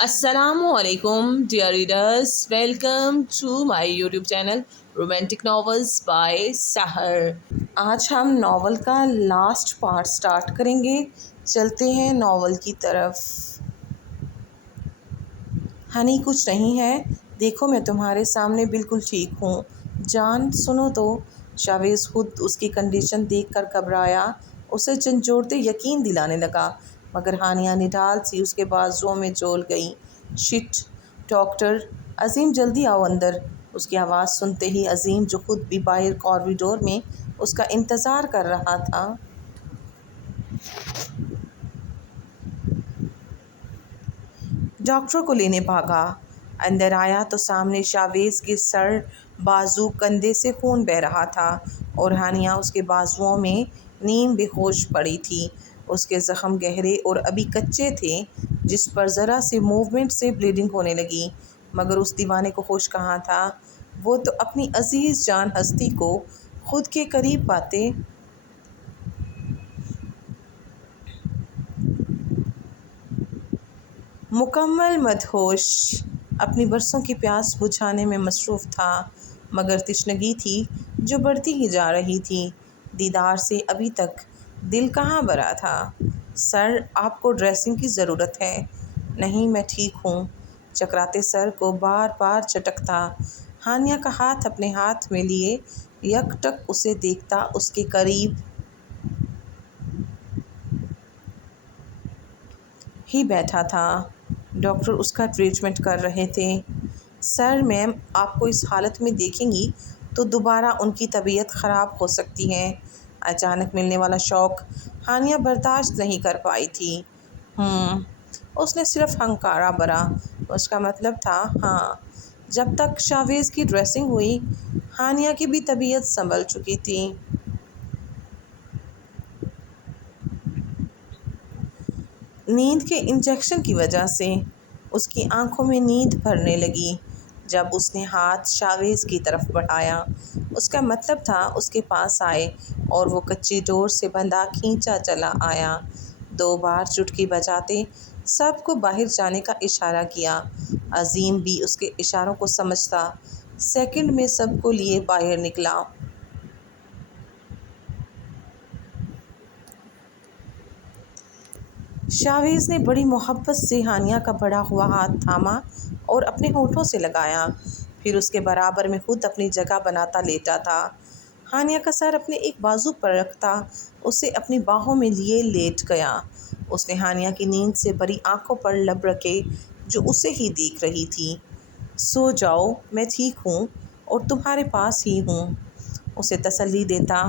السلام علیکم dear readers, welcome to my YouTube channel romantic novels by Sehar. آج ہم ناول کا لاسٹ پارٹ سٹارٹ کریں گے۔ چلتے ہیں ناول کی طرف۔ ہنی کچھ نہیں ہے، دیکھو میں تمہارے سامنے بالکل ٹھیک ہوں۔ جان سنو تو۔ شاویز خود اس کی کنڈیشن دیکھ کر گھبرایا، اسے جھنجھوڑتے یقین دلانے لگا، مگر ہانیہ نڈال سی اس کے بازوؤں میں جھول گئی۔ شٹ! ڈاکٹر عظیم جلدی آؤ اندر۔ اس کی آواز سنتے ہی عظیم، جو خود بھی باہر کوریڈور میں اس کا انتظار کر رہا تھا، ڈاکٹر کو لینے بھاگا۔ اندر آیا تو سامنے شاویز کے سر، بازو، کندھے سے خون بہہ رہا تھا اور ہانیہ اس کے بازوؤں میں نیم بے ہوش پڑی تھی۔ اس کے زخم گہرے اور ابھی کچے تھے، جس پر ذرا سی موومنٹ سے بلیڈنگ ہونے لگی، مگر اس دیوانے کو ہوش کہاں تھا؟ وہ تو اپنی عزیز جان ہستی کو خود کے قریب پاتے مکمل مدہوش، اپنی برسوں کی پیاس بجھانے میں مصروف تھا، مگر تشنگی تھی جو بڑھتی ہی جا رہی تھی۔ دیدار سے ابھی تک دل کہاں بھرا تھا۔ سر، آپ کو ڈریسنگ کی ضرورت ہے۔ نہیں، میں ٹھیک ہوں۔ چکراتے سر کو بار بار چٹکتا، ہانیہ کا ہاتھ اپنے ہاتھ میں لیے یک ٹک اسے دیکھتا، اس کے قریب ہی بیٹھا تھا۔ ڈاکٹر اس کا ٹریٹمنٹ کر رہے تھے۔ سر، میم آپ کو اس حالت میں دیکھیں گی تو دوبارہ ان کی طبیعت خراب ہو سکتی ہے۔ اچانک ملنے والا شوق ہانیہ برداشت نہیں کر پائی تھی۔ اس نے صرف ہنکارا بھرا۔ اس کا مطلب تھا ہاں۔ جب تک شاویز کی ڈریسنگ ہوئی، ہانیہ کی بھی طبیعت سنبھل چکی تھی۔ نیند کے انجیکشن کی وجہ سے اس کی آنکھوں میں نیند بھرنے لگی۔ جب اس نے ہاتھ شاویز کی طرف بڑھایا، اس کا مطلب تھا اس کے پاس آئے، اور وہ کچی ڈور سے بندھا کھینچا چلا آیا۔ 2 بار چٹکی بجاتے سب کو باہر جانے کا اشارہ کیا۔ عظیم بھی اس کے اشاروں کو سمجھتا، سیکنڈ میں سب کو لیے باہر نکلا۔ شاویز نے بڑی محبت سے ہانیہ کا بڑھا ہوا ہاتھ تھاما اور اپنے ہونٹوں سے لگایا، پھر اس کے برابر میں خود اپنی جگہ بناتا لیٹا تھا۔ ہانیہ کا سر اپنے ایک بازو پر رکھتا اسے اپنی باہوں میں لیے لیٹ گیا۔ اس نے ہانیہ کی نیند سے بھری آنکھوں پر لب رکھے، جو اسے ہی دیکھ رہی تھی۔ سو جاؤ، میں ٹھیک ہوں اور تمہارے پاس ہی ہوں، اسے تسلی دیتا۔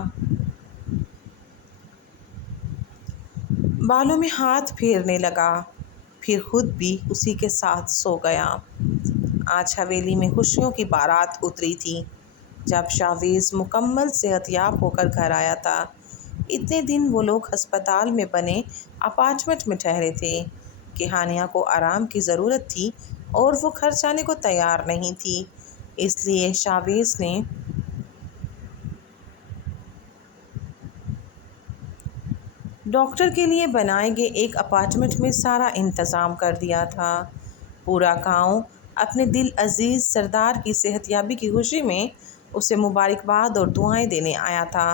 بالوں میں ہاتھ پھیرنے لگا، پھر خود بھی اسی کے ساتھ سو گیا۔ آج حویلی میں خوشیوں کی بارات اتری تھی۔ جب شاویز مکمل صحت یاب ہو کر گھر آیا تھا، اتنے دن وہ لوگ ہسپتال میں بنے اپارٹمنٹ میں ٹھہرے تھے کہ ہانیہ کو آرام کی ضرورت تھی اور وہ گھر جانے کو تیار نہیں تھی۔ اس لیے شاویز نے ڈاکٹر کے لیے بنائے گئے ایک اپارٹمنٹ میں سارا انتظام کر دیا تھا۔ پورا گاؤں اپنے دل عزیز سردار کی صحت یابی کی خوشی میں اسے مبارکباد اور دعائیں دینے آیا تھا۔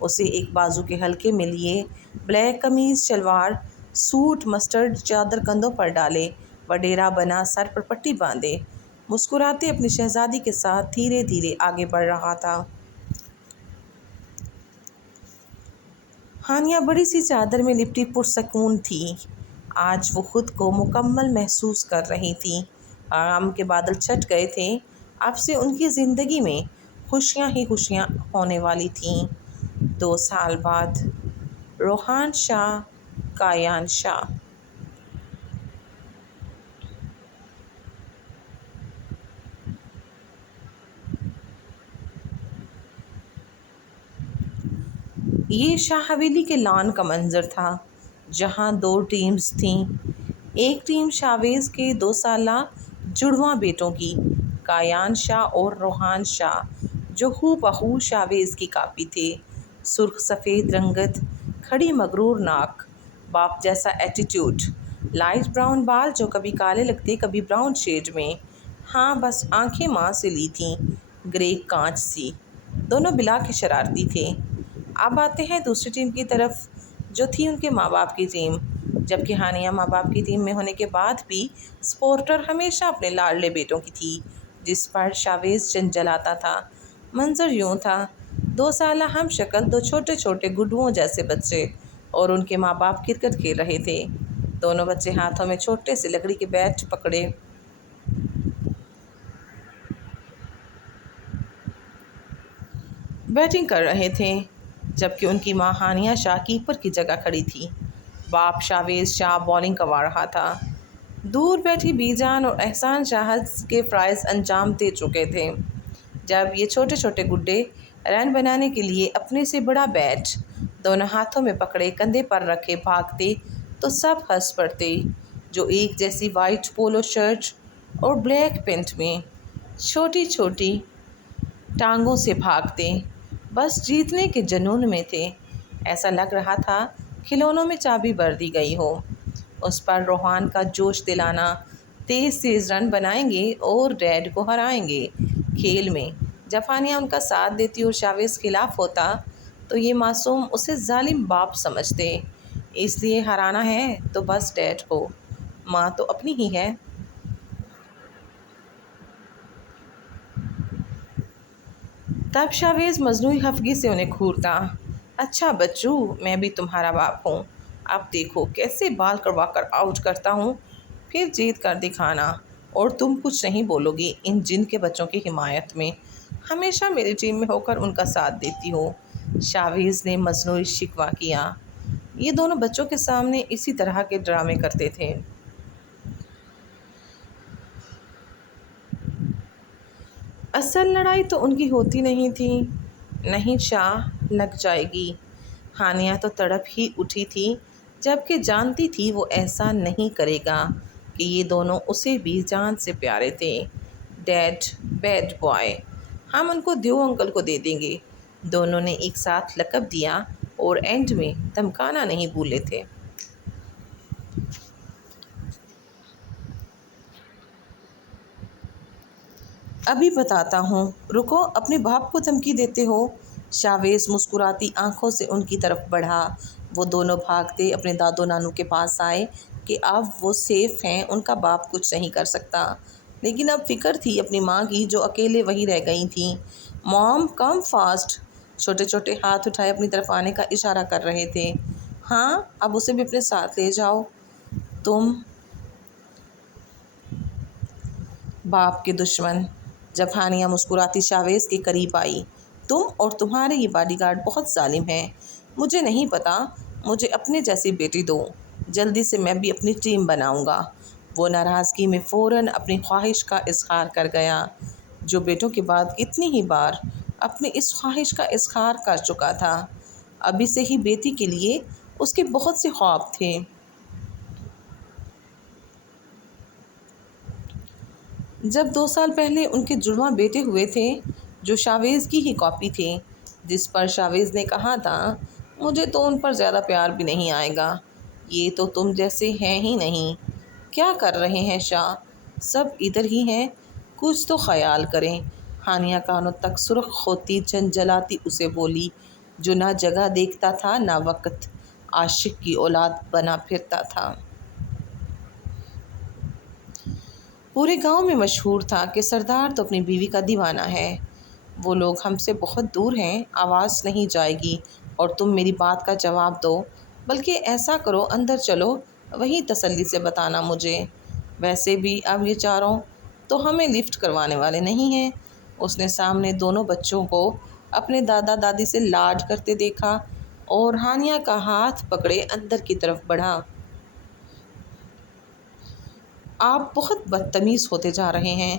اسے ایک بازو کے حلقے میں لیے، بلیک قمیض شلوار سوٹ مسٹرڈ چادر کندھوں پر ڈالے، وڈیرا بنا سر پر پٹی باندھے، مسکراتے اپنی شہزادی کے ساتھ دھیرے دھیرے آگے بڑھ رہا تھا۔ ہانیہ بڑی سی چادر میں لپٹی پرسکون تھی۔ آج وہ خود کو مکمل محسوس کر رہی تھی۔ آرام کے بادل چھٹ گئے تھے۔ اب سے ان کی زندگی میں خوشیاں ہی خوشیاں ہونے والی تھیں۔ 2 سال بعد روحان شاہ، کایان شاہ۔ یہ شاہ حویلی کے لان کا منظر تھا، جہاں 2 ٹیمز تھیں۔ ایک ٹیم شاویز کے 2 سالہ جڑواں بیٹوں کی، کایان شاہ اور روحان شاہ، جو ہو بہو شاویز کی کاپی تھے۔ سرخ سفید رنگت، کھڑی مغرور ناک، باپ جیسا ایٹیٹیوڈ، لائٹ براؤن بال جو کبھی کالے لگتے کبھی براؤن شیڈ میں. ہاں بس آنکھیں ماں سے لی تھیں، گرے کانچ سی. دونوں بلا کے شرارتی تھے. اب آتے ہیں دوسری ٹیم کی طرف جو تھی ان کے ماں باپ کی ٹیم. جبکہ ہانیہ ماں باپ کی ٹیم میں ہونے کے بعد بھی سپورٹر ہمیشہ اپنے لاڈلے بیٹوں کی تھی جس پر شاویز جنجلاتا تھا. منظر یوں تھا: 2 سالہ ہم شکل دو چھوٹے چھوٹے گڈوؤں جیسے بچے اور ان کے ماں باپ کرکٹ کھیل رہے تھے. دونوں بچے ہاتھوں میں چھوٹے سے لکڑی کے بیٹ پکڑے بیٹنگ کر رہے تھے جبکہ ان کی ماں ہانیہ شاہ کیپر کی جگہ کھڑی تھی. باپ شاویز شاہ بالنگ کروا رہا تھا. دور بیٹھی بی جان اور احسان شاہد کے فرائض انجام دے چکے تھے. جب یہ چھوٹے چھوٹے گڈے رن بنانے کے لیے اپنے سے بڑا بیٹ دونوں ہاتھوں میں پکڑے کندھے پر رکھے بھاگتے تو سب ہنس پڑتے. جو ایک جیسی وائٹ پولو شرٹ اور بلیک پینٹ میں چھوٹی چھوٹی ٹانگوں سے بھاگتے بس جیتنے کے جنون میں تھے. ایسا لگ رہا تھا کھلونوں میں چابی بھر دی گئی ہو. اس پر روحان کا جوش دلانا، تیز تیز رن بنائیں گے اور ڈیڈ کو ہرائیں گے. کھیل میں جب ہانیہ ان کا ساتھ دیتی اور شاویز خلاف ہوتا تو یہ معصوم اسے ظالم باپ سمجھتے. اس لیے ہرانا ہے تو بس ڈیڈ کو، ماں تو اپنی ہی ہے. تب شاویز مصنوعی خفگی سے انہیں گھورتا: اچھا بچو، میں بھی تمہارا باپ ہوں. اب دیکھو کیسے بال کروا کر آؤٹ کرتا ہوں، پھر جیت کر دکھانا. اور تم کچھ نہیں بولو گی ان جن کے بچوں کی حمایت میں ہمیشہ میری ٹیم میں ہو کر ان کا ساتھ دیتی ہو. شاویز نے مصنوعی شکوہ کیا. یہ دونوں بچوں کے سامنے اسی طرح کے ڈرامے کرتے تھے. اصل لڑائی تو ان کی ہوتی نہیں تھی. نہیں شاہ، لگ جائے گی. ہانیہ تو تڑپ ہی اٹھی تھی جبکہ جانتی تھی وہ ایسا نہیں کرے گا کہ یہ دونوں اسے بھی جان سے پیارے تھے. ڈیڈ بیڈ بوائے، ہم ان کو دیو انکل کو دے دیں گے. دونوں نے ایک ساتھ لقب دیا اور اینڈ میں دھمکانا نہیں بھولے تھے. ابھی بتاتا ہوں، رکو، اپنے باپ کو دھمکی دیتے ہو؟ شاویز مسکراتی آنکھوں سے ان کی طرف بڑھا. وہ دونوں بھاگتے اپنے دادو نانو کے پاس آئے کہ اب وہ سیف ہیں، ان کا باپ کچھ نہیں کر سکتا. لیکن اب فکر تھی اپنی ماں کی جو اکیلے وہیں رہ گئی تھیں. موم کم فاسٹ. چھوٹے چھوٹے ہاتھ اٹھائے اپنی طرف آنے کا اشارہ کر رہے تھے. ہاں اب اسے بھی اپنے ساتھ لے جاؤ. تم باپ کے دشمن. جب ہانیہ مسکراتی شاویز کے قریب آئی: تم اور تمہارے یہ باڈی گارڈ بہت ظالم ہیں. مجھے نہیں پتا، مجھے اپنے جیسی بیٹی دو، جلدی سے میں بھی اپنی ٹیم بناؤں گا. وہ ناراضگی میں فوراً اپنی خواہش کا اظہار کر گیا جو بیٹوں کے بعد کتنی ہی بار اپنی اس خواہش کا اظہار کر چکا تھا. ابھی سے ہی بیٹی کے لیے اس کے بہت سے خواب تھے. جب 2 سال پہلے ان کے جڑواں بیٹے ہوئے تھے جو شاویز کی ہی کاپی تھے، جس پر شاویز نے کہا تھا مجھے تو ان پر زیادہ پیار بھی نہیں آئے گا، یہ تو تم جیسے ہیں ہی نہیں. کیا کر رہے ہیں شاہ؟ سب ادھر ہی ہیں، کچھ تو خیال کریں. ہانیہ کانوں تک سرخ ہوتی جھنجھلاتی اسے بولی جو نہ جگہ دیکھتا تھا نہ وقت. عاشق کی اولاد بنا پھرتا تھا. پورے گاؤں میں مشہور تھا کہ سردار تو اپنی بیوی کا دیوانہ ہے. وہ لوگ ہم سے بہت دور ہیں، آواز نہیں جائے گی اور تم میری بات کا جواب دو. بلکہ ایسا کرو، اندر چلو، وہیں تسلی سے بتانا مجھے. ویسے بھی اب یہ چاروں تو ہمیں لفٹ کروانے والے نہیں ہیں. اس نے سامنے دونوں بچوں کو اپنے دادا دادی سے لاڈ کرتے دیکھا اور ہانیہ کا ہاتھ پکڑے اندر کی طرف بڑھا. آپ بہت بدتمیز ہوتے جا رہے ہیں.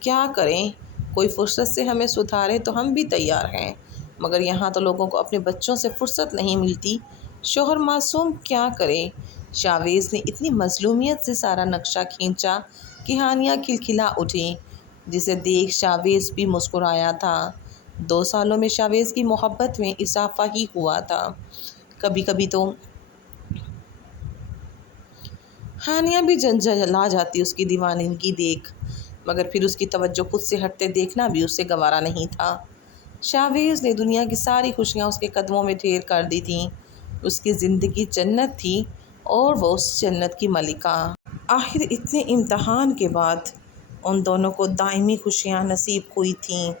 کیا کریں، کوئی فرصت سے ہمیں سدھارے تو ہم بھی تیار ہیں، مگر یہاں تو لوگوں کو اپنے بچوں سے فرصت نہیں ملتی. شوہر معصوم کیا کرے؟ شاویز نے اتنی مظلومیت سے سارا نقشہ کھینچا کہ ہانیہ کھلکھلا اٹھی، جسے دیکھ شاویز بھی مسکرایا تھا. 2 سالوں میں شاویز کی محبت میں اضافہ ہی ہوا تھا. کبھی کبھی تو ہانیہ بھی جنجلا جاتی اس کی دیوانگی دیکھ، مگر پھر اس کی توجہ خود سے ہٹتے دیکھنا بھی اس سے گوارا نہیں تھا۔ شاویز نے دنیا کی ساری خوشیاں اس کے قدموں میں ڈھیر کر دی تھیں۔ اس کی زندگی جنت تھی اور وہ اس جنت کی ملکہ۔ آخر اتنے امتحان کے بعد ان دونوں کو دائمی خوشیاں نصیب ہوئی تھیں۔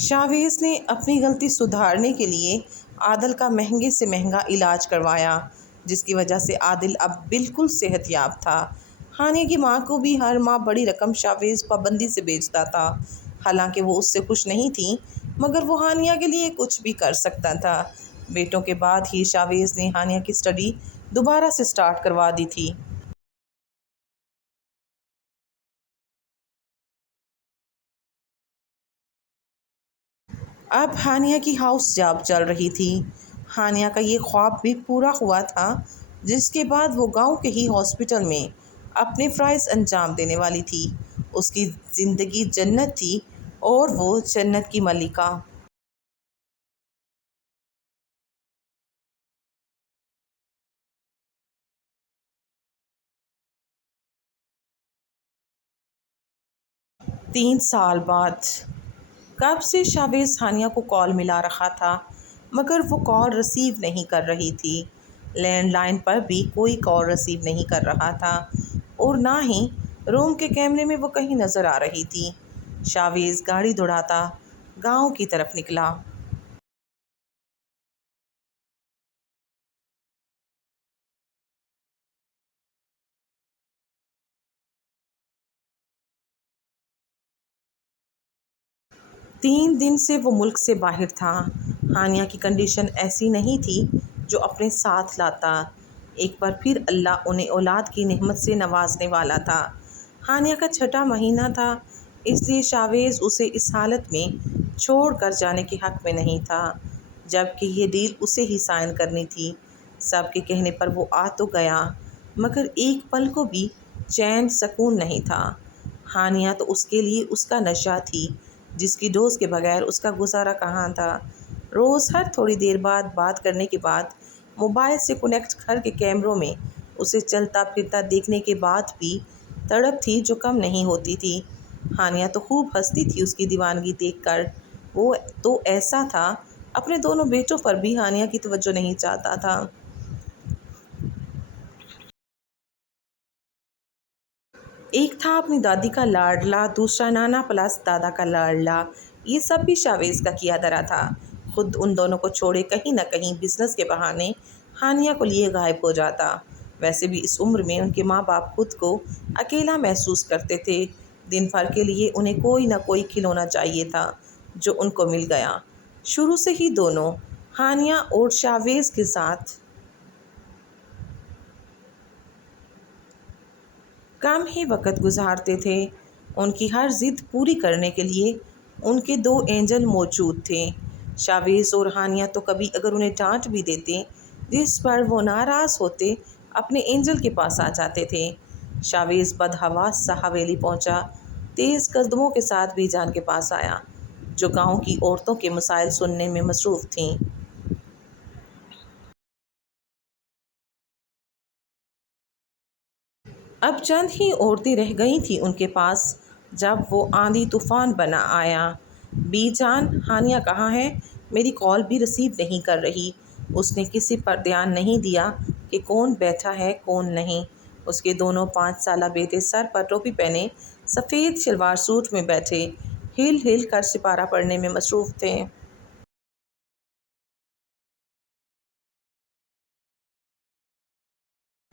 شاویز نے اپنی غلطی سدھارنے کے لیے عادل کا مہنگے سے مہنگا علاج کروایا، جس کی وجہ سے عادل اب بالکل صحت یاب تھا۔ ہانیہ کی ماں کو بھی ہر ماہ بڑی رقم شاویز پابندی سے بھیجتا تھا۔ حالانکہ وہ اس سے خوش نہیں تھی، مگر وہ ہانیہ کے لیے کچھ بھی کر سکتا تھا۔ بیٹوں کے بعد ہی شاویز نے ہانیہ کی اسٹڈی دوبارہ سے سٹارٹ کروا دی تھی۔ اب ہانیہ کی ہاؤس جاب چل رہی تھی۔ ہانیہ کا یہ خواب بھی پورا ہوا تھا، جس کے بعد وہ گاؤں کے ہی ہاسپٹل میں اپنے فرائض انجام دینے والی تھی۔ اس کی زندگی جنت تھی اور وہ جنت کی ملکہ۔ 3 سال بعد کب سے شاویز ہانیہ کو کال ملا رہا تھا، مگر وہ کال ریسیو نہیں کر رہی تھی۔ لینڈ لائن پر بھی کوئی کال ریسیو نہیں کر رہا تھا اور نہ ہی روم کے کیمرے میں وہ کہیں نظر آ رہی تھی۔ شاویز گاڑی دوڑاتا گاؤں کی طرف نکلا۔ 3 دن سے وہ ملک سے باہر تھا۔ ہانیہ کی کنڈیشن ایسی نہیں تھی جو اپنے ساتھ لاتا۔ ایک بار پھر اللہ انہیں اولاد کی نعمت سے نوازنے والا تھا۔ ہانیہ کا چھٹا مہینہ تھا، اس لیے شاویز اسے اس حالت میں چھوڑ کر جانے کے حق میں نہیں تھا، جبکہ یہ ڈیل اسے ہی سائن کرنی تھی۔ سب کے کہنے پر وہ آ تو گیا، مگر ایک پل کو بھی چین سکون نہیں تھا۔ ہانیہ تو اس کے لیے اس کا نشہ تھی، جس کی ڈوز کے بغیر اس کا گزارا کہاں تھا۔ روز ہر تھوڑی دیر بعد بات کرنے کے بعد موبائل سے کنیکٹ گھر کے کیمروں میں اسے چلتا پھرتا دیکھنے کے بعد بھی تڑپ تھی جو کم نہیں ہوتی تھی۔ ہانیہ تو خوب ہنستی تھی اس کی دیوانگی دیکھ کر۔ وہ تو ایسا تھا، اپنے دونوں بیٹوں پر بھی ہانیہ کی توجہ نہیں چاہتا تھا۔ ایک تھا اپنی دادی کا لاڈلا، دوسرا نانا پلس دادا کا لاڈلا۔ یہ سب بھی شاویز کا کیا دھرا تھا۔ خود ان دونوں کو چھوڑے کہیں نہ کہیں بزنس کے بہانے ہانیہ کو لیے غائب ہو جاتا۔ ویسے بھی اس عمر میں ان کے ماں باپ خود کو اکیلا محسوس کرتے تھے۔ دن بھر کے لیے انہیں کوئی نہ کوئی کھلونا چاہیے تھا، جو ان کو مل گیا۔ شروع سے ہی دونوں ہانیہ اور شاویز کے ساتھ کم ہی وقت گزارتے تھے۔ ان کی ہر ضد پوری کرنے کے لیے ان کے 2 اینجل موجود تھے۔ شاویز اور ہانیہ تو کبھی اگر انہیں ڈانٹ بھی دیتے، جس پر وہ ناراض ہوتے، اپنے اینجل کے پاس آ جاتے تھے۔ شاویز بدحواس سا حویلی پہنچا، تیز قدموں کے ساتھ بی جان کے پاس آیا، جو گاؤں کی عورتوں کے مسائل سننے میں مصروف تھیں۔ اب چند ہی عورتیں رہ گئی تھیں ان کے پاس جب وہ آندھی طوفان بنا آیا۔ بی جان، ہانیہ کہاں ہے؟ میری کال بھی ریسیو نہیں کر رہی۔ اس نے کسی پر دھیان نہیں دیا کہ کون بیٹھا ہے کون نہیں۔ اس کے دونوں 5 سالہ بیٹے سر پر ٹوپی پہنے سفید شلوار سوٹ میں بیٹھے ہل ہل کر سپارہ پڑھنے میں مصروف تھے۔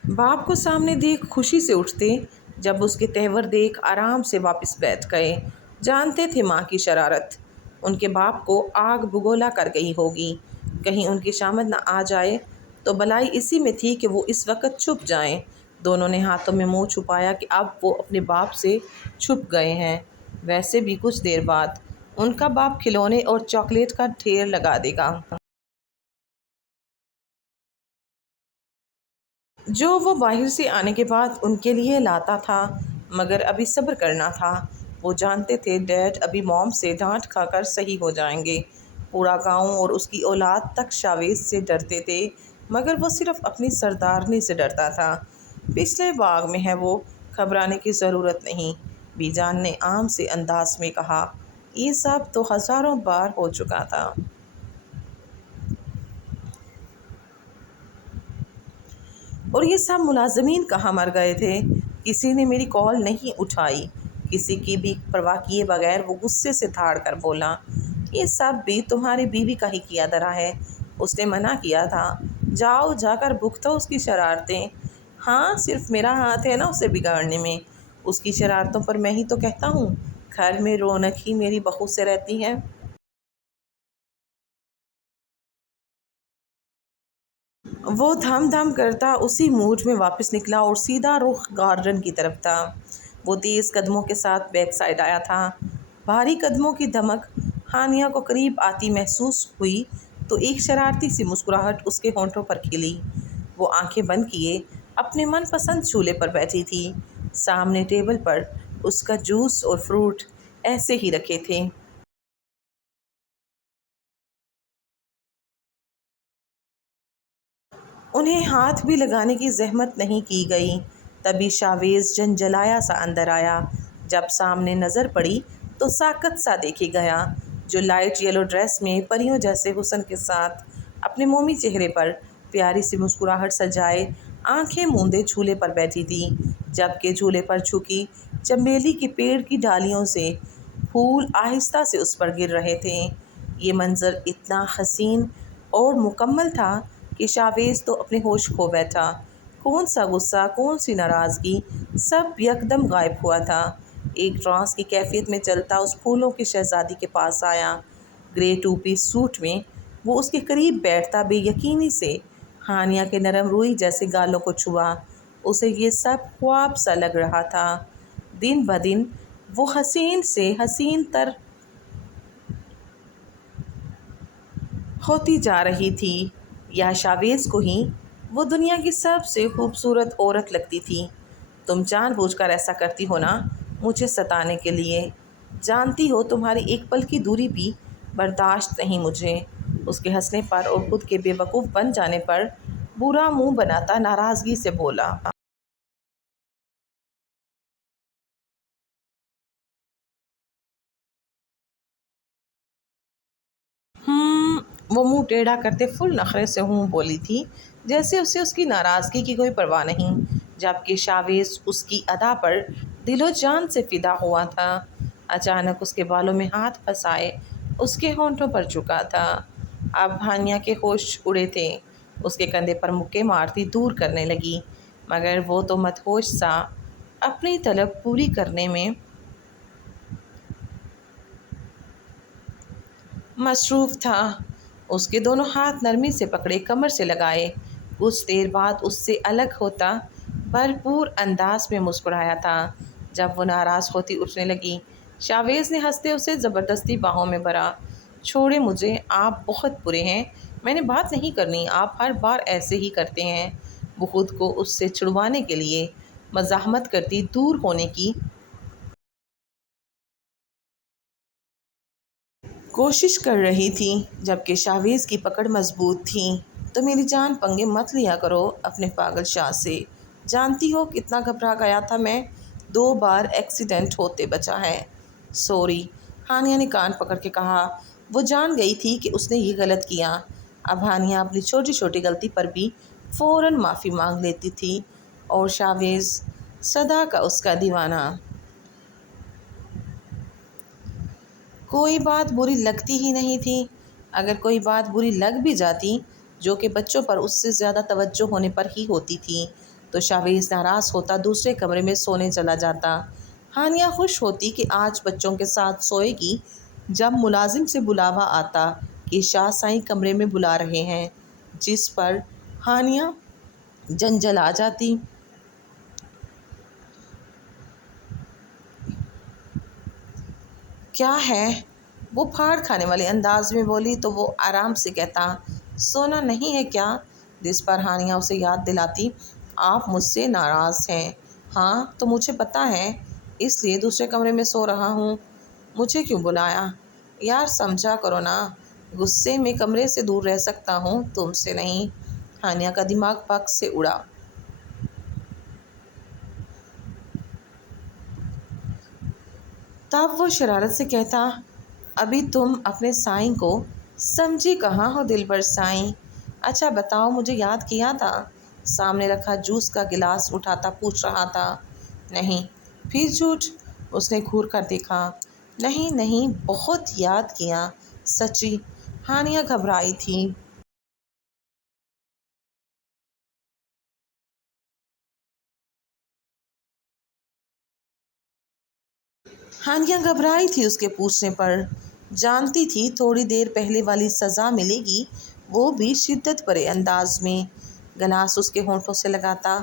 باپ کو سامنے دیکھ خوشی سے اٹھتے، جب اس کے تیور دیکھ آرام سے واپس بیٹھ گئے۔ جانتے تھے ماں کی شرارت ان کے باپ کو آگ بگولا کر گئی ہوگی۔ کہیں ان کی شامت نہ آ جائے تو بلائی اسی میں تھی کہ وہ اس وقت چھپ جائیں۔ دونوں نے ہاتھوں میں منہ چھپایا کہ اب وہ اپنے باپ سے چھپ گئے ہیں۔ ویسے بھی کچھ دیر بعد ان کا باپ کھلونے اور چاکلیٹ کا ڈھیر لگا دے گا، جو وہ باہر سے آنے کے بعد ان کے لیے لاتا تھا۔ مگر ابھی صبر کرنا تھا۔ وہ جانتے تھے ڈیڈ ابھی موم سے ڈانٹ کھا کر صحیح ہو جائیں گے۔ پورا گاؤں اور اس کی اولاد تک شاویز سے ڈرتے تھے، مگر وہ صرف اپنی سردارنی سے ڈرتا تھا۔ پچھلے باغ میں ہے وہ، گھبرانے کی ضرورت نہیں، بی جان نے عام سے انداز میں کہا۔ یہ سب تو ہزاروں بار ہو چکا تھا۔ اور یہ سب ملازمین کہاں مر گئے تھے؟ کسی نے میری کال نہیں اٹھائی۔ کسی کی بھی پرواہ کیے بغیر وہ غصے سے دھاڑ کر بولا۔ یہ سب بھی تمہاری بیوی کا ہی کیا دھرا ہے۔ اس نے منع کیا تھا، جاؤ جا کر بھگتو اس کی شرارتیں۔ ہاں، صرف میرا ہاتھ ہے نا اسے بگاڑنے میں۔ اس کی شرارتوں پر میں ہی تو کہتا ہوں، گھر میں رونق ہی میری بہو سے رہتی ہے۔ وہ دھم دھم کرتا اسی موڈ میں واپس نکلا اور سیدھا رخ گارڈن کی طرف تھا۔ وہ تیز قدموں کے ساتھ بیک سائڈ آیا تھا۔ بھاری قدموں کی دھمک ہانیہ کو قریب آتی محسوس ہوئی تو ایک شرارتی سی مسکراہٹ اس کے ہونٹوں پر کھلی۔ وہ آنکھیں بند کیے اپنے من پسند چولہے پر بیٹھی تھی۔ سامنے ٹیبل پر اس کا جوس اور فروٹ ایسے ہی رکھے تھے۔ انہیں ہاتھ بھی لگانے کی زحمت نہیں کی گئی۔ تبھی شاویز جنجلایا سا اندر آیا۔ جب سامنے نظر پڑی تو ساکت سا دیکھے گیا، جو لائٹ یلو ڈریس میں پریوں جیسے حسن کے ساتھ اپنے مومی چہرے پر پیاری سی مسکراہٹ سجائے آنکھیں موندے جھولے پر بیٹھی تھی، جبکہ جھولے پر جھکی چنبیلی کے پیڑ کی ڈالیوں سے پھول آہستہ سے اس پر گر رہے تھے۔ یہ منظر اتنا حسین اور مکمل تھا کہ شاویز تو اپنے ہوش کھو بیٹھا۔ کون سا غصہ، کون سی ناراضگی، سب یکدم غائب ہوا تھا۔ ایک ٹرانس کی کیفیت میں چلتا اس پھولوں کی شہزادی کے پاس آیا۔ گرے ٹو پیس سوٹ میں وہ اس کے قریب بیٹھتا بے یقینی سے ہانیہ کے نرم روئی جیسے گالوں کو چھوا۔ اسے یہ سب خواب سا لگ رہا تھا۔ دن بدن وہ حسین سے حسین تر ہوتی جا رہی تھی، یا شاویز کو ہی وہ دنیا کی سب سے خوبصورت عورت لگتی تھی۔ تم جان بوجھ کر ایسا کرتی ہو نا، مجھے ستانے کے لیے۔ جانتی ہو تمہاری ایک پل کی دوری بھی برداشت نہیں مجھے۔ اس کے ہنسنے پر اور خود کے بے وقوف بن جانے پر برا منہ بناتا ناراضگی سے بولا۔ وہ منہ ٹیڑھا کرتے فل نخرے سے ہوں بولی تھی، جیسے اسے اس کی ناراضگی کی کوئی پرواہ نہیں، جبکہ شاویز اس کی ادا پر دل و جان سے فدا ہوا تھا۔ اچانک اس کے بالوں میں ہاتھ پھنسائے اس کے ہونٹوں پر چکا تھا۔ اب ہانیہ کے ہوش اڑے تھے۔ اس کے کندھے پر مکے مارتی دور کرنے لگی، مگر وہ تو مدہوش سا اپنی طلب پوری کرنے میں مصروف تھا۔ اس کے دونوں ہاتھ نرمی سے پکڑے کمر سے لگائے۔ کچھ دیر بعد اس سے الگ ہوتا بھرپور انداز میں مسکرایا تھا۔ جب وہ ناراض ہوتی اٹھنے لگی، شاویز نے ہنستے اسے زبردستی باہوں میں بھرا۔ چھوڑے مجھے، آپ بہت برے ہیں، میں نے بات نہیں کرنی، آپ ہر بار ایسے ہی کرتے ہیں۔ وہ خود کو اس سے چھڑوانے کے لیے مزاحمت کرتی دور ہونے کی کوشش کر رہی تھی، جبکہ شاویز کی پکڑ مضبوط تھی۔ تو میری جان، پنگے مت لیا کرو اپنے پاگل شاہ سے۔ جانتی ہو کتنا گھبرا گیا تھا میں، 2 بار ایکسیڈنٹ ہوتے بچا ہے۔ سوری، ہانیہ نے کان پکڑ کے کہا۔ وہ جان گئی تھی کہ اس نے یہ غلط کیا۔ اب ہانیہ اپنی چھوٹی چھوٹی غلطی پر بھی فوراً معافی مانگ لیتی تھی، اور شاویز صدا کا اس کا دیوانہ۔ کوئی بات بری لگتی ہی نہیں تھی۔ اگر کوئی بات بری لگ بھی جاتی، جو کہ بچوں پر اس سے زیادہ توجہ ہونے پر ہی ہوتی تھی، تو شاویز ناراض ہوتا دوسرے کمرے میں سونے چلا جاتا۔ ہانیہ خوش ہوتی کہ آج بچوں کے ساتھ سوئے گی۔ جب ملازم سے بلاوا آتا کہ شاہ سائیں کمرے میں بلا رہے ہیں، جس پر ہانیہ جنجلا جاتی۔ کیا ہے؟ وہ پھاڑ کھانے والے انداز میں بولی تو وہ آرام سے کہتا، سونا نہیں ہے کیا؟ جس پر ہانیہ اسے یاد دلاتی، آپ مجھ سے ناراض ہیں۔ ہاں تو مجھے پتہ ہے، اس لیے دوسرے کمرے میں سو رہا ہوں۔ مجھے کیوں بلایا؟ یار سمجھا کرو نا، غصے میں کمرے سے دور رہ سکتا ہوں، تم سے نہیں۔ ہانیہ کا دماغ پک سے اڑا۔ تب وہ شرارت سے کہتا، ابھی تم اپنے سائیں کو سمجھی کہاں ہو دلبر سائیں؟ اچھا بتاؤ، مجھے یاد کیا تھا؟ سامنے رکھا جوس کا گلاس اٹھاتا پوچھ رہا تھا۔ نہیں۔ پھر جھوٹ؟ اس نے گھور کر دیکھا۔ نہیں نہیں، بہت یاد کیا، سچی۔ ہانیہ گھبرائی تھی۔ ہانیہ گھبرائی تھی اس کے پوچھنے پر۔ جانتی تھی تھوڑی دیر پہلے والی سزا ملے گی، وہ بھی شدت بھرے انداز میں۔ گلاس اس کے ہونٹوں سے لگاتا،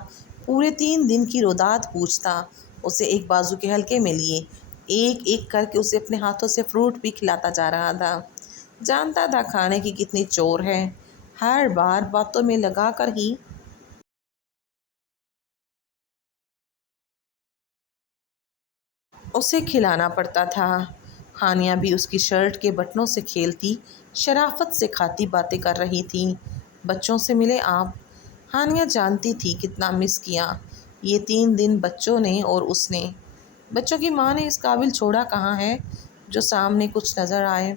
پورے 3 دن کی روداد پوچھتا، اسے ایک بازو کے حلقے میں لیے، ایک ایک کر کے اسے اپنے ہاتھوں سے فروٹ بھی کھلاتا جا رہا تھا۔ جانتا تھا کھانے کی کتنی چور ہے، ہر بار باتوں میں لگا کر ہی اسے کھلانا پڑتا تھا۔ ہانیہ بھی اس کی شرٹ کے بٹنوں سے کھیلتی، شرافت سے کھاتی باتیں کر رہی تھی۔ بچوں سے ملے آپ؟ ہانیہ جانتی تھی کتنا مس کیا یہ 3 دن بچوں نے اور اس نے۔ بچوں کی ماں نے اس قابل چھوڑا کہاں ہے جو سامنے کچھ نظر آئے۔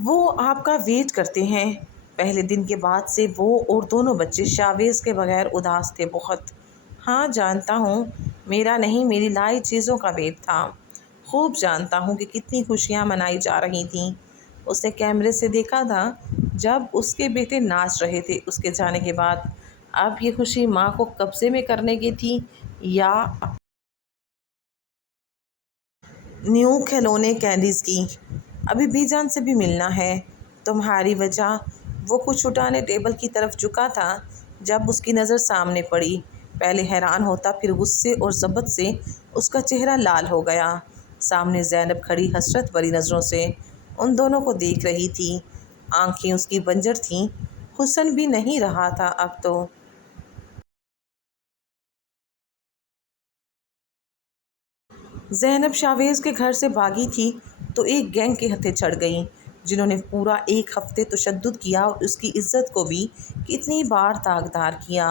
وہ آپ کا ویٹ کرتے ہیں۔ پہلے دن کے بعد سے وہ اور دونوں بچے شاویز کے بغیر اداس تھے بہت۔ ہاں جانتا ہوں، میرا نہیں میری لائی چیزوں کا ویٹ تھا۔ خوب جانتا ہوں کہ کتنی خوشیاں منائی جا رہی تھیں۔ اس نے کیمرے سے دیکھا تھا جب اس کے بیٹے ناچ رہے تھے اس کے جانے کے بعد۔ اب یہ خوشی ماں کو قبضے میں کرنے کی تھی یا نیو کھلونے کینڈیز کی؟ ابھی بی جان سے بھی ملنا ہے۔ تمہاری وجہ؟ وہ کچھ اٹھانے ٹیبل کی طرف جھکا تھا جب اس کی نظر سامنے پڑی۔ پہلے حیران ہوتا، پھر غصے اور ضبط سے اس کا چہرہ لال ہو گیا۔ سامنے زینب کھڑی حسرت بھری نظروں سے ان دونوں کو دیکھ رہی تھی۔ آنکھیں اس کی بنجر تھیں، حسن بھی نہیں رہا تھا اب تو۔ زینب شاویز کے گھر سے بھاگی تھی تو ایک گینگ کے ہتھے چڑھ گئی جنہوں نے پورا 1 ہفتے تشدد کیا اور اس کی عزت کو بھی کتنی بار داغدار کیا۔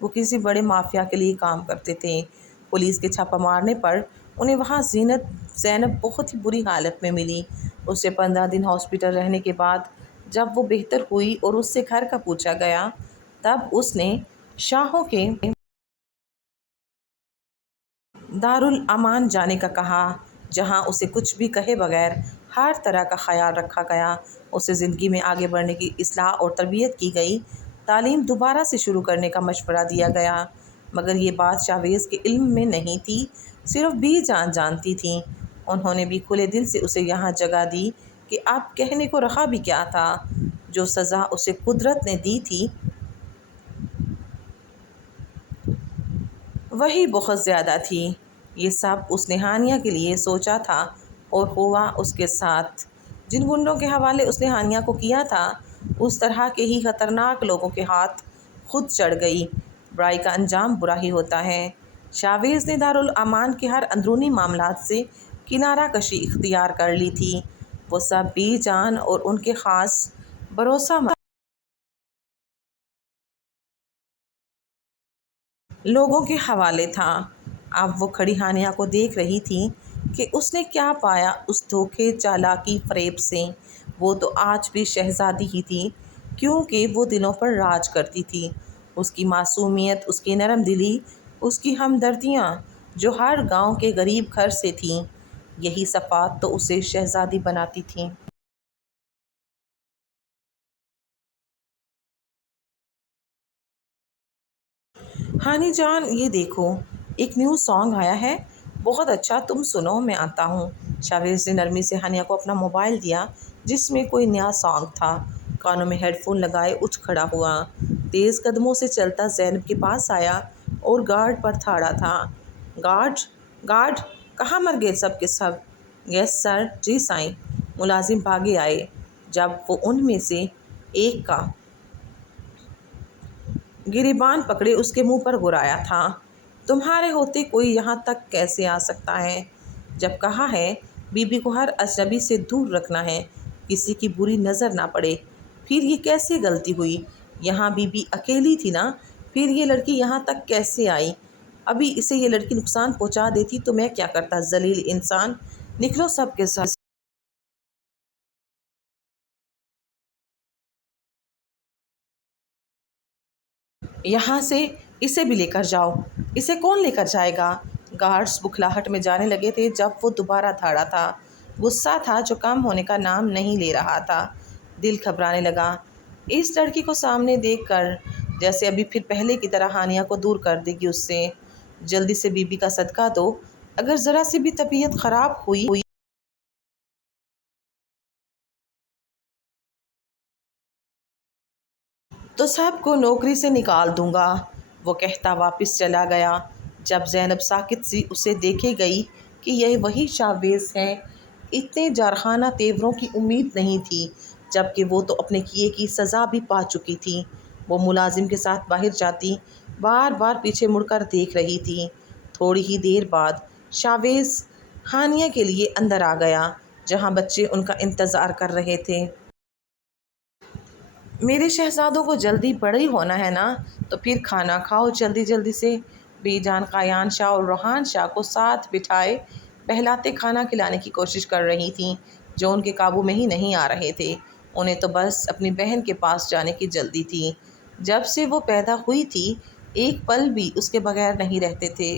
وہ کسی بڑے مافیا کے لیے کام کرتے تھے۔ پولیس کے چھاپہ مارنے پر انہیں وہاں زینب بہت ہی بری حالت میں ملی۔ اسے 15 دن ہاسپٹل رہنے کے بعد جب وہ بہتر ہوئی اور اس سے گھر کا پوچھا گیا، تب اس نے شاہوں کے دارالامان جانے کا کہا، جہاں اسے کچھ بھی کہے بغیر ہر طرح کا خیال رکھا گیا۔ اسے زندگی میں آگے بڑھنے کی اصلاح اور تربیت کی گئی۔ تعلیم دوبارہ سے شروع کرنے کا مشورہ دیا گیا، مگر یہ بات شاویز کے علم میں نہیں تھی، صرف بی جان جانتی تھیں۔ انہوں نے بھی کھلے دل سے اسے یہاں جگہ دی کہ اب کہنے کو رہا بھی کیا تھا۔ جو سزا اسے قدرت نے دی تھی وہی بہت زیادہ تھی۔ یہ سب اس نے ہانیہ کے لیے سوچا تھا اور ہوا اس کے ساتھ۔ جن گنڈوں کے حوالے اس نے ہانیہ کو کیا تھا، اس طرح کے ہی خطرناک لوگوں کے ہاتھ خود چڑھ گئی۔ برائی کا انجام برا ہی ہوتا ہے۔ شاویز نے دارالامان کے ہر اندرونی معاملات سے کنارہ کشی اختیار کر لی تھی۔ وہ سب بی جان اور ان کے خاص بھروسہ مند لوگوں کے حوالے تھا۔ اب وہ کھڑی ہانیہ کو دیکھ رہی تھی کہ اس نے کیا پایا اس دھوکے، چالاکی، فریب سے۔ وہ تو آج بھی شہزادی ہی تھی، کیونکہ وہ دلوں پر راج کرتی تھی۔ اس کی معصومیت، اس کی نرم دلی، اس کی ہمدردیاں جو ہر گاؤں کے غریب گھر سے تھیں، یہی صفات تو اسے شہزادی بناتی تھیں۔ ہانی جان، یہ دیکھو، ایک نیو سانگ آیا ہے، بہت اچھا، تم سنو، میں آتا ہوں۔ شاویز نے نرمی سے ہانیہ کو اپنا موبائل دیا جس میں کوئی نیا سانگ تھا۔ کانوں میں ہیڈ فون لگائے اٹھ کھڑا ہوا۔ تیز قدموں سے چلتا زینب کے پاس آیا اور گارڈ پر تھا۔ گارڈ؟ گارڈ؟ کہاں مر گئے سب کے سب؟ یس سر، جی سائیں۔ ملازم بھاگے آئے جب وہ ان میں سے ایک کا گریبان پکڑے اس کے منہ پر گرایا تھا۔ تمہارے ہوتے کوئی یہاں تک کیسے آ سکتا ہے؟ جب کہا ہے بی بی کو ہر اجنبی سے دور رکھنا ہے، کسی کی بری نظر نہ پڑے، پھر یہ کیسے غلطی ہوئی؟ یہاں بی بی اکیلی تھی نا، پھر یہ لڑکی یہاں تک کیسے آئی؟ ابھی اسے یہ لڑکی نقصان پہنچا دیتی تو میں کیا کرتا؟ ذلیل انسان، نکلو سب کے ساتھ یہاں سے، اسے بھی لے کر جاؤ۔ اسے کون لے کر جائے گا؟ گارڈز بکھلاہٹ میں جانے لگے تھے جب وہ دوبارہ دھاڑا تھا۔ غصہ تھا جو کم ہونے کا نام نہیں لے رہا تھا۔ دل گھبرانے لگا اس لڑکی کو سامنے دیکھ کر، جیسے ابھی پھر پہلے کی طرح ہانیہ کو دور کر دے گی اس سے۔ جلدی سے بی بی کا صدقہ دو، اگر ذرا سی بھی طبیعت خراب ہوئی تو سب کو نوکری سے نکال دوں گا، وہ کہتا واپس چلا گیا۔ جب زینب ساکت سی اسے دیکھے گئی کہ یہ وہی شاویز ہے، اتنے جارحانہ تیوروں کی امید نہیں تھی، جبکہ وہ تو اپنے کیے کی سزا بھی پا چکی تھی۔ وہ ملازم کے ساتھ باہر جاتی، بار بار پیچھے مڑ کر دیکھ رہی تھی۔ تھوڑی ہی دیر بعد شاویز ہانیہ کے لیے اندر آ گیا، جہاں بچے ان کا انتظار کر رہے تھے۔ میرے شہزادوں کو جلدی بڑی ہونا ہے نا، تو پھر کھانا کھاؤ جلدی جلدی سے۔ بی جان قایان شاہ اور روحان شاہ کو ساتھ بٹھائے بہلاتے کھانا کھلانے کی کوشش کر رہی تھیں، جو ان کے قابو میں ہی نہیں آ رہے تھے۔ انہیں تو بس اپنی بہن کے پاس جانے کی جلدی تھی۔ جب سے وہ پیدا ہوئی تھی ایک پل بھی اس کے بغیر نہیں رہتے تھے۔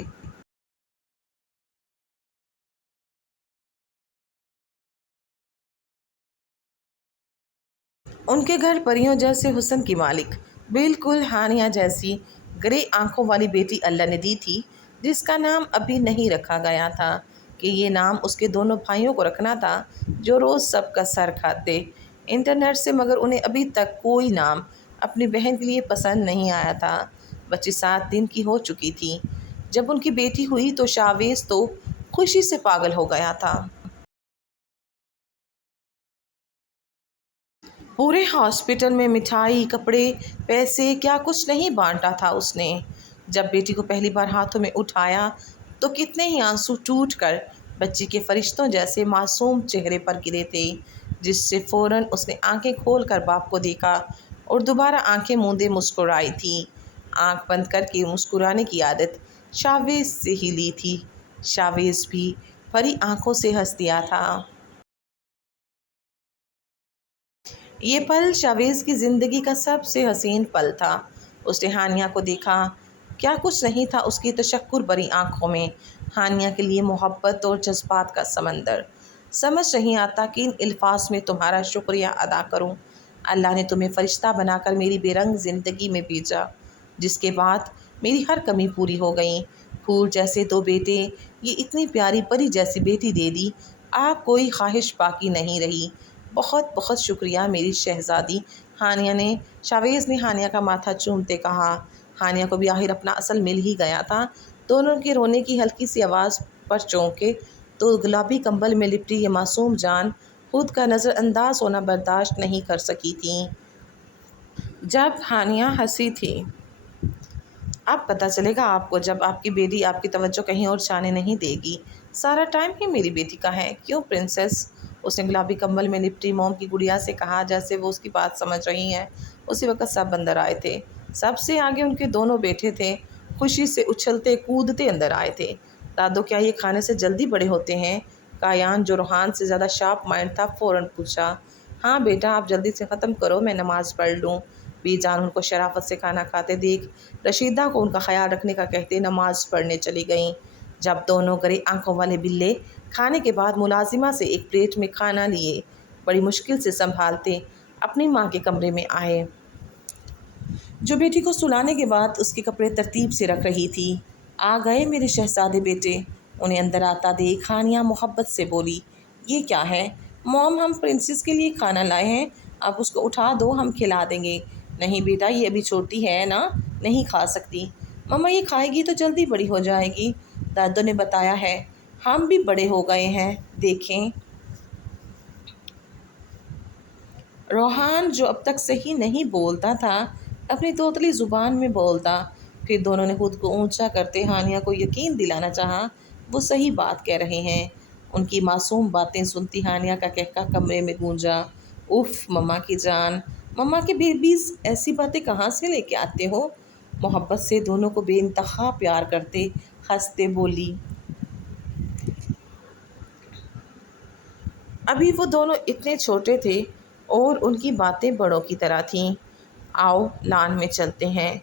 ان کے گھر پریوں جیسے حسن کی مالک، بالکل ہانیہ جیسی گرے آنکھوں والی بیٹی اللہ نے دی تھی، جس کا نام ابھی نہیں رکھا گیا تھا کہ یہ نام اس کے دونوں بھائیوں کو رکھنا تھا، جو روز سب کا سر کھاتے انٹرنیٹ سے، مگر انہیں ابھی تک کوئی نام اپنی بہن کے لیے پسند نہیں آیا تھا۔ بچی 7 دن کی ہو چکی تھی جب ان کی بیٹی ہوئی تو شاویز تو خوشی سے پاگل ہو گیا تھا۔ پورے ہاسپٹل میں مٹھائی، کپڑے، پیسے، کیا کچھ نہیں بانٹا تھا اس نے۔ جب بیٹی کو پہلی بار ہاتھوں میں اٹھایا تو کتنے ہی آنسو ٹوٹ کر بچی کے فرشتوں جیسے معصوم چہرے پر گرے تھے، جس سے فوراً اس نے آنکھیں کھول کر باپ کو دیکھا اور دوبارہ آنکھیں موندے مسکرائی تھی۔ آنکھ بند کر کے مسکرانے کی عادت شاویز سے ہی لی تھی۔ شاویز بھی پری آنکھوں سے ہنس دیا تھا۔ یہ پل شاویز کی زندگی کا سب سے حسین پل تھا۔ اس نے ہانیہ کو دیکھا، کیا کچھ نہیں تھا اس کی تشکر بھری آنکھوں میں، ہانیہ کے لیے محبت اور جذبات کا سمندر۔ سمجھ نہیں آتا کہ ان الفاظ میں تمہارا شکریہ ادا کروں۔ اللہ نے تمہیں فرشتہ بنا کر میری بے رنگ زندگی میں بھیجا، جس کے بعد میری ہر کمی پوری ہو گئی۔ پھول جیسے 2 بیٹے، یہ اتنی پیاری پری جیسی بیٹی دے دی، آپ کوئی خواہش باقی نہیں رہی۔ بہت بہت شکریہ میری شہزادی، ہانیہ نے شاویز نے ہانیہ کا ماتھا چومتے کہا۔ ہانیہ کو بھی آخر اپنا اصل مل ہی گیا تھا۔ دونوں کے رونے کی ہلکی سی آواز پر چونکے تو گلابی کمبل میں لپٹی یہ معصوم جان خود کا نظر انداز ہونا برداشت نہیں کر سکی تھیں۔ جب ہانیہ ہنسی تھی، اب پتہ چلے گا آپ کو جب آپ کی بیٹی آپ کی توجہ کہیں اور جانے نہیں دے گی۔ سارا ٹائم ہی میری بیٹی کا ہے، کیوں پرنسس؟ اس نے گلابی کمبل میں لپٹی موم کی گڑیا سے کہا، جیسے وہ اس کی بات سمجھ رہی ہیں۔ اسی وقت سب اندر آئے تھے۔ سب سے آگے ان کے دونوں بیٹے تھے، خوشی سے اچھلتے کودتے اندر آئے تھے۔ دادو، کیا یہ کھانے سے جلدی بڑے ہوتے ہیں؟ قایان، جو روحان سے زیادہ شارپ مائنڈ تھا، فوراً پوچھا۔ ہاں بیٹا، آپ جلدی سے ختم کرو، میں نماز پڑھ لوں۔ بی جان ان کو شرافت سے کھانا کھاتے دیکھ رشیدہ کو ان کا خیال رکھنے کا کہتے نماز پڑھنے چلی گئیں۔ جب دونوں گرے آنکھوں والے بلے کھانے کے بعد ملازمہ سے ایک پلیٹ میں کھانا لیے بڑی مشکل سے سنبھالتے اپنی ماں کے کمرے میں آئے، جو بیٹی کو سلانے کے بعد اس کے کپڑے ترتیب سے رکھ رہی تھی۔ آ گئے میرے شہزادے بیٹے، انہیں اندر آتا دیکھ ہانیہ محبت سے بولی۔ یہ کیا ہے موم؟ ہم پرنسس کے لیے کھانا لائے ہیں، آپ اس کو اٹھا دو، ہم کھلا دیں گے۔ نہیں بیٹا، یہ ابھی چھوٹی ہے نا، نہیں کھا سکتی۔ مما یہ کھائے گی تو جلدی بڑی ہو جائے گی، دادو نے بتایا ہے۔ ہم بھی بڑے ہو گئے ہیں، دیکھیں۔ روحان جو اب تک صحیح نہیں بولتا تھا اپنی توتلی زبان میں بولتا۔ پھر دونوں نے خود کو اونچا کرتے ہانیہ کو یقین دلانا چاہا وہ صحیح بات کہہ رہے ہیں۔ ان کی معصوم باتیں سنتی ہانیہ کا قہقہ کمرے میں گونجا۔ اف مما کی جان، مما کے بیبیز ایسی باتیں کہاں سے لے کے آتے ہو؟ محبت سے دونوں کو بے انتہا پیار کرتے ہنستے بولی۔ ابھی وہ دونوں اتنے چھوٹے تھے اور ان کی باتیں بڑوں کی طرح تھیں۔ آؤ لان میں چلتے ہیں۔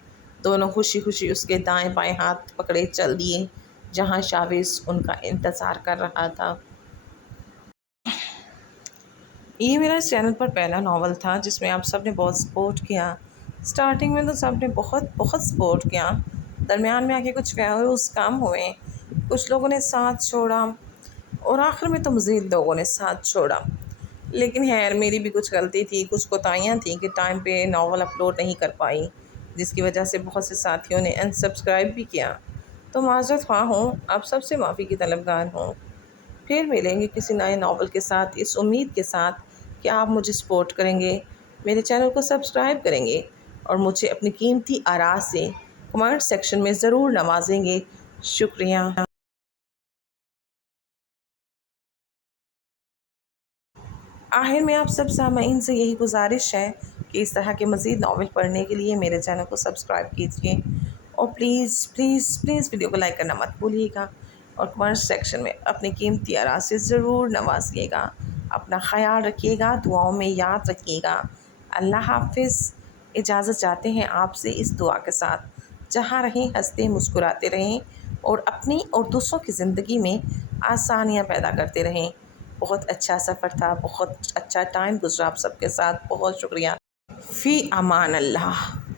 دونوں خوشی خوشی اس کے دائیں بائیں ہاتھ پکڑے چل دیے جہاں شاویز ان کا انتظار کر رہا تھا۔ یہ میرا اس چینل پر پہلا ناول تھا جس میں آپ سب نے بہت سپورٹ کیا۔ سٹارٹنگ میں تو سب نے بہت بہت سپورٹ کیا، درمیان میں آ کے کچھ ویوز کم ہوئے، کچھ لوگوں نے ساتھ چھوڑا اور آخر میں تو مزید لوگوں نے ساتھ چھوڑا۔ لیکن خیر میری بھی کچھ غلطی تھی، کچھ کوتاہیاں تھیں کہ ٹائم پہ ناول اپلوڈ نہیں کر پائی، جس کی وجہ سے بہت سے ساتھیوں نے انسبسکرائب بھی کیا، تو معذرت خواہ ہوں، آپ سب سے معافی کی طلبگار ہوں۔ پھر ملیں گے کسی نئے ناول کے ساتھ، اس امید کے ساتھ کہ آپ مجھے سپورٹ کریں گے، میرے چینل کو سبسکرائب کریں گے اور مجھے اپنی قیمتی آراء سے کمنٹ سیکشن میں ضرور نوازیں گے۔ شکریہ۔ آخر میں آپ سب سامعین سے یہی گزارش ہے کہ اس طرح کے مزید ناول پڑھنے کے لیے میرے چینل کو سبسکرائب کیجیے اور پلیز پلیز پلیز ویڈیو کو لائک کرنا مت بھولیے گا اور کمنٹ سیکشن میں اپنی قیمتی آراء سے ضرور نوازیے گا۔ اپنا خیال رکھیے گا، دعاؤں میں یاد رکھیے گا۔ اللہ حافظ۔ اجازت چاہتے ہیں آپ سے اس دعا کے ساتھ، جہاں رہیں ہنستے مسکراتے رہیں اور اپنی اور دوسروں کی زندگی میں آسانیاں پیدا کرتے رہیں۔ بہت اچھا سفر تھا، بہت اچھا ٹائم گزرا آپ سب کے ساتھ، بہت شکریہ۔ فی امان اللہ۔